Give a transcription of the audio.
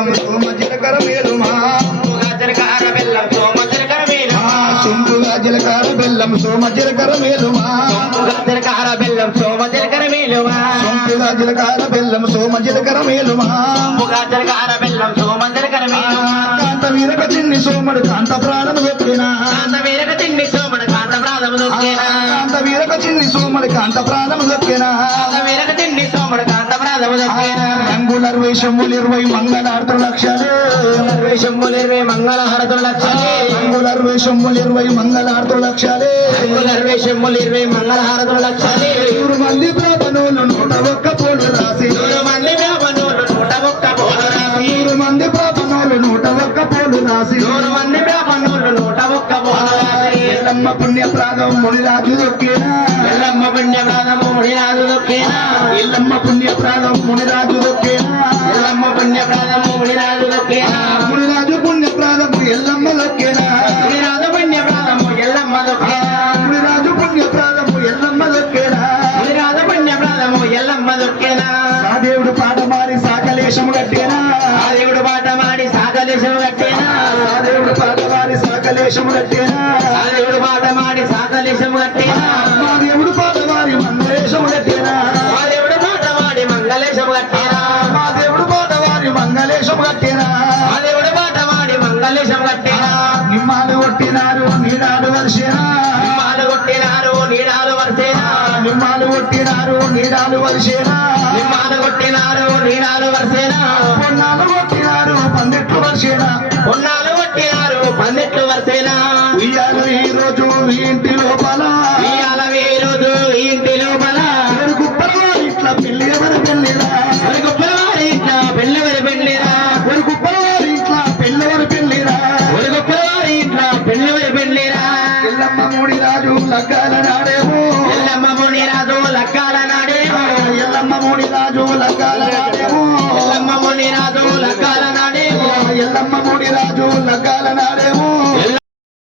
బెల్లం సోమ జీలకర్ర మేలుమా సొంపుగా జీలకర్ర బెల్లం సోమ జీలకర్ర మేలుమా జీలకర్ర బెల్లం సోమ జీలకర్ర మేలుమా సొంపుగా జీలకర్ర బెల్లం సోమ జీలకర్ర మేలుమా జీలకర్ర బెల్లం సోమ జీలకర్ర మేలుమా కాంత వీరక చిన్ని సోమడు కాంత ప్రాణం దొక్కినా. కాంత వీరక తిండి సోమన కాంత ప్రాణము దొక్కేనా. కాంత వీరక చిన్ని సోమడు కాంత ప్రాణం దొక్కినా. కాంత వీరక తిండి సోమన కాంత ప్రాణము దొక్కేనా. వేషములు ఇరవై మంగళార్త లక్షలే. శంభులు ఇరవై మంగళ హరతుల లక్షలే. రంగులర్ వేషములు ఇరవై మంగళార్త లక్షలే. ఇరవై శంభులు ఇరవై మంగళ హరతుల లక్షలే. నూరు మంది ప్రార్థనలు నూట ఒక్క పోలు రాసి. నూరు మంది బ్రాహ్మణులు నూట ఒక్క పోలు రాసి. నూరు మంది ప్రార్థనలు నూట ఒక్క పోలు రాసి. నూరు మంది బ్రాహ్మణులు నూట ఒక్క పోలు రాసి. ఎల్లమ్మ పుణ్య ప్రాగం మునిరాజు దొక్కినా. ఎల్లమ్మ పుణ్య ప్రాణము మునిరాజు దొక్కేనా. ఎల్లమ్మ పుణ్య ప్రాగం మునిరాజు దొక్కేనా? ఆ దేవుడు పాట మారి సాకలేశము కట్టేనా? ఆ దేవుడు పాట మాడి సాగలేశం కట్టేనా? ఆ దేవుడు పాట మారి సాకలేశము కట్టేనా? ఆ దేవుడు పాట మాడి సాగలేశం కట్టేనా? మా దేవుడు పాట మారి మంగళేశము కట్టేనా? ఆ దేవుడు పాట మాడి మంగళేశం కట్టేనా? నీడాలు వర్షేనా నిమ్మాలు కొట్టినారు నీడాలు వరిసేనా? పొన్నాలు కొట్టినారు పందిట్లు వర్షేనా ఉన్నాలు కొట్టినారు పందిట్లు వరిసేనా? ఉయ్యాలు ఈ రోజు ఈ ఇంటి లోపల. ఇవాళ రోజు ఈ ఇంటి లోపల. ఎవరి గుప్పలో ఇట్లా పెళ్ళి ఎవరి పెళ్ళిరా మరి గొప్పల వారి ఇంట్లో పెళ్ళి వరి పెళ్ళిరా ఎవరి గుప్పలో ఇట్లా పెళ్ళి ఎవరి పెళ్ళిరా మరి గొప్పల వారి ఇంట్లో పెళ్ళి వరి పెళ్ళిరా ఎల్లమ్మ మూడి రాజు లగ్గాల నాడేమో ఎల్లమ్మ ముని రాజు లక్కాల మూడి రాజు లగ్గాల నాడేమో ఎల్లమ్మ ముని రాజు లక్కాల నాడేమో ఎల్లమ్మ మూడి రాజు లగ్గాల